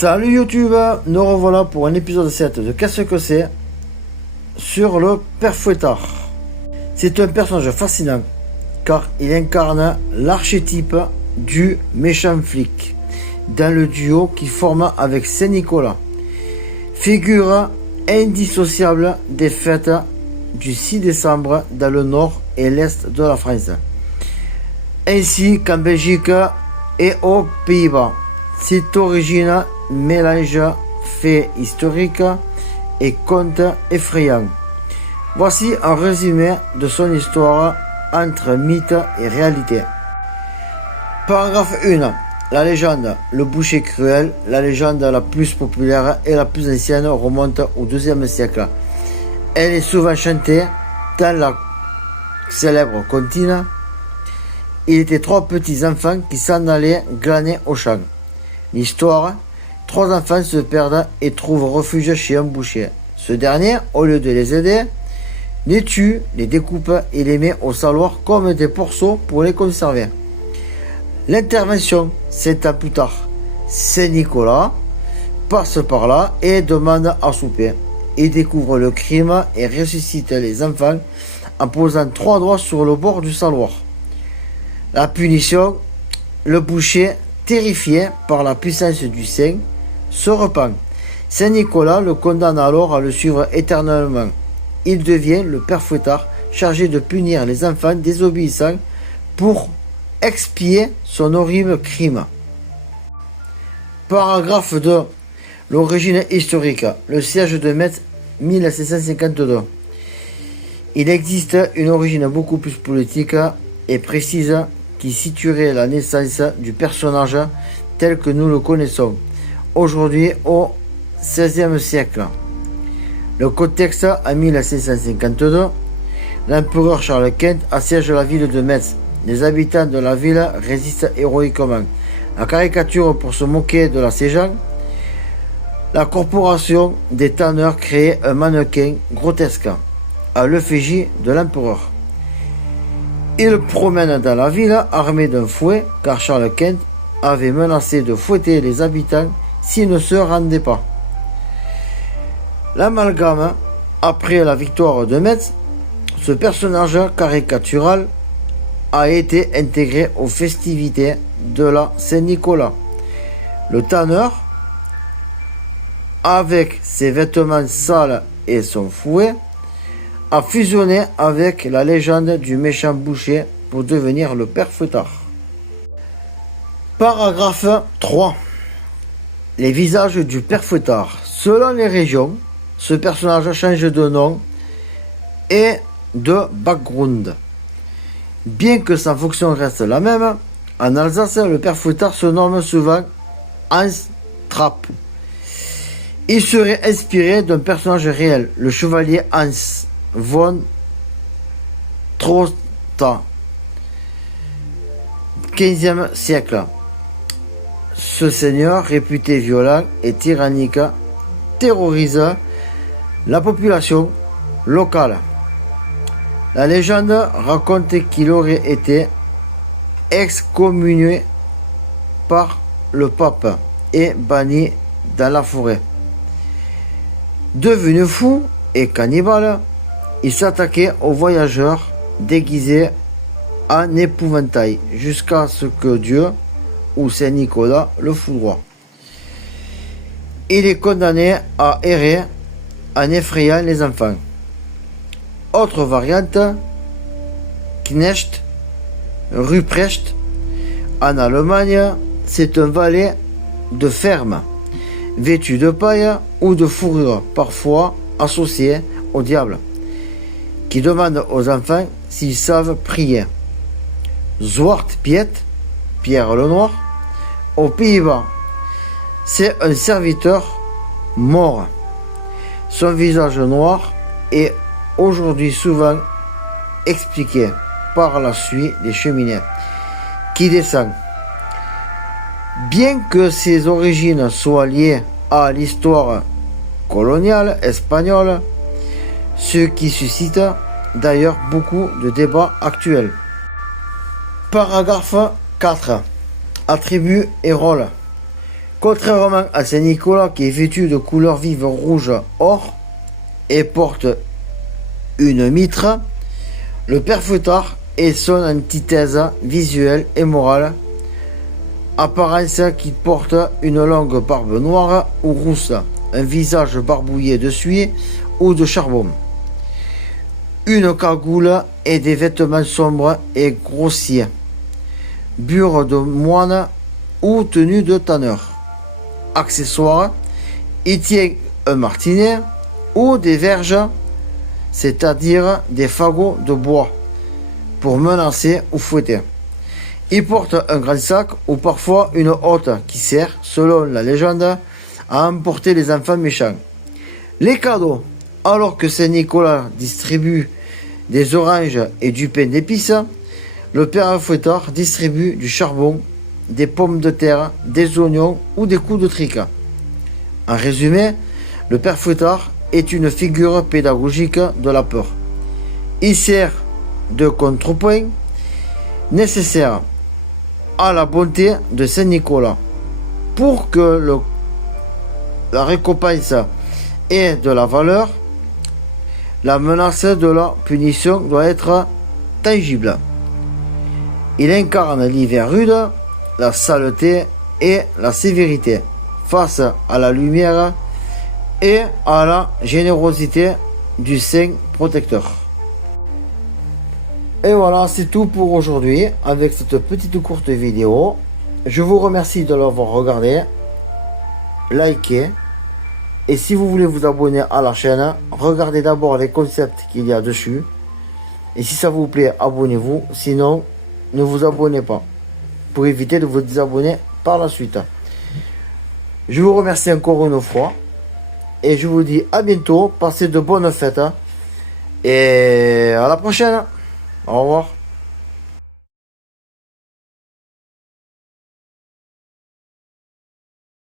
Salut YouTube, nous revoilà pour un épisode 7 de Qu'est-ce que c'est sur le Père Fouettard. C'est un personnage fascinant car il incarne l'archétype du méchant flic dans le duo qu'il forme avec Saint-Nicolas, figure indissociable des fêtes du 6 décembre dans le nord et l'est de la France, ainsi qu'en Belgique et aux Pays-Bas. Cette origine mélange faits historiques et contes effrayants. Voici un résumé de son histoire entre mythe et réalité. Paragraphe 1. La légende, le boucher cruel. La légende la plus populaire et la plus ancienne remonte au IIe siècle. Elle est souvent chantée dans la célèbre comptine. Il était 3 petits enfants qui s'en allaient glaner au champ. L'histoire, 3 enfants se perdent et trouvent refuge chez un boucher. Ce dernier, au lieu de les aider, les tue, les découpe et les met au saloir comme des porceaux pour les conserver. L'intervention, 7 ans plus tard, Saint-Nicolas passe par là et demande à souper. Il découvre le crime et ressuscite les enfants en posant 3 doigts sur le bord du saloir. La punition, le boucher, terrifié par la puissance du saint, se repent. Saint-Nicolas le condamne alors à le suivre éternellement. Il devient le Père Fouettard, chargé de punir les enfants désobéissants pour expier son horrible crime. Paragraphe 2. L'origine historique. Le siège de Metz, 1752. Il existe une origine beaucoup plus politique et précise qui situerait la naissance du personnage tel que nous le connaissons aujourd'hui au XVIe siècle. Le contexte, en 1552, l'empereur Charles Quint assiège la ville de Metz. Les habitants de la ville résistent héroïquement. La caricature pour se moquer de l'assiégeant, la corporation des tanneurs crée un mannequin grotesque à l'effigie de l'empereur. Il promène dans la ville armé d'un fouet car Charles Quint avait menacé de fouetter les habitants s'ils ne se rendaient pas. L'amalgame, après la victoire de Metz, ce personnage caricatural a été intégré aux festivités de la Saint-Nicolas. Le tanneur, avec ses vêtements sales et son fouet, a fusionné avec la légende du méchant boucher pour devenir le Père Fouettard. Paragraphe 3. Les visages du Père Fouettard. Selon les régions, ce personnage change de nom et de background. Bien que sa fonction reste la même, en Alsace, le Père Fouettard se nomme souvent Hans Trapp. Il serait inspiré d'un personnage réel, le chevalier Hans von Trotha, 15e siècle. Ce seigneur, réputé violent et tyrannique, terrorise la population locale. La légende raconte qu'il aurait été excommunié par le pape et banni dans la forêt. Devenu fou et cannibale, il s'attaquait aux voyageurs déguisés en épouvantail jusqu'à ce que Dieu ou Saint-Nicolas le foudroie. Il est condamné à errer en effrayant les enfants. Autre variante, Knecht, Ruprecht. En Allemagne, c'est un valet de ferme, vêtu de paille ou de fourrure, parfois associé au diable, qui demande aux enfants s'ils savent prier. Zwart Piet, Pierre le Noir. Aux Pays-Bas, c'est un serviteur mort. Son visage noir est aujourd'hui souvent expliqué par la suie des cheminées qui descend. Bien que ses origines soient liées à l'histoire coloniale espagnole, ce qui suscite d'ailleurs beaucoup de débats actuels. Paragraphe 4. Attributs et rôles. Contrairement à Saint-Nicolas qui est vêtu de couleur vive rouge or et porte une mitre, le père Fouettard est son antithèse visuelle et morale, apparence qui porte une longue barbe noire ou rousse, un visage barbouillé de suie ou de charbon, une cagoule et des vêtements sombres et grossiers, bure de moine ou tenue de tanneur. Accessoires, il tient un martinet ou des verges, c'est-à-dire des fagots de bois, pour menacer ou fouetter. Il porte un grand sac ou parfois une hotte qui sert, selon la légende, à emporter les enfants méchants. Les cadeaux, alors que Saint-Nicolas distribue des oranges et du pain d'épices, le père Fouettard distribue du charbon, des pommes de terre, des oignons ou des coups de trique. En résumé, le père Fouettard est une figure pédagogique de la peur. Il sert de contrepoint nécessaire à la bonté de Saint-Nicolas. Pour que la récompense ait de la valeur, la menace de la punition doit être tangible. Il incarne l'hiver rude, la saleté et la sévérité face à la lumière et à la générosité du saint protecteur. Et voilà, c'est tout pour aujourd'hui avec cette petite courte vidéo. Je vous remercie de l'avoir regardé, liké, et si vous voulez vous abonner à la chaîne, regardez d'abord les concepts qu'il y a dessus. Et si ça vous plaît, abonnez-vous, sinon ne vous abonnez pas, pour éviter de vous désabonner par la suite. Je vous remercie encore une fois, et je vous dis à bientôt, passez de bonnes fêtes, et à la prochaine. Au revoir.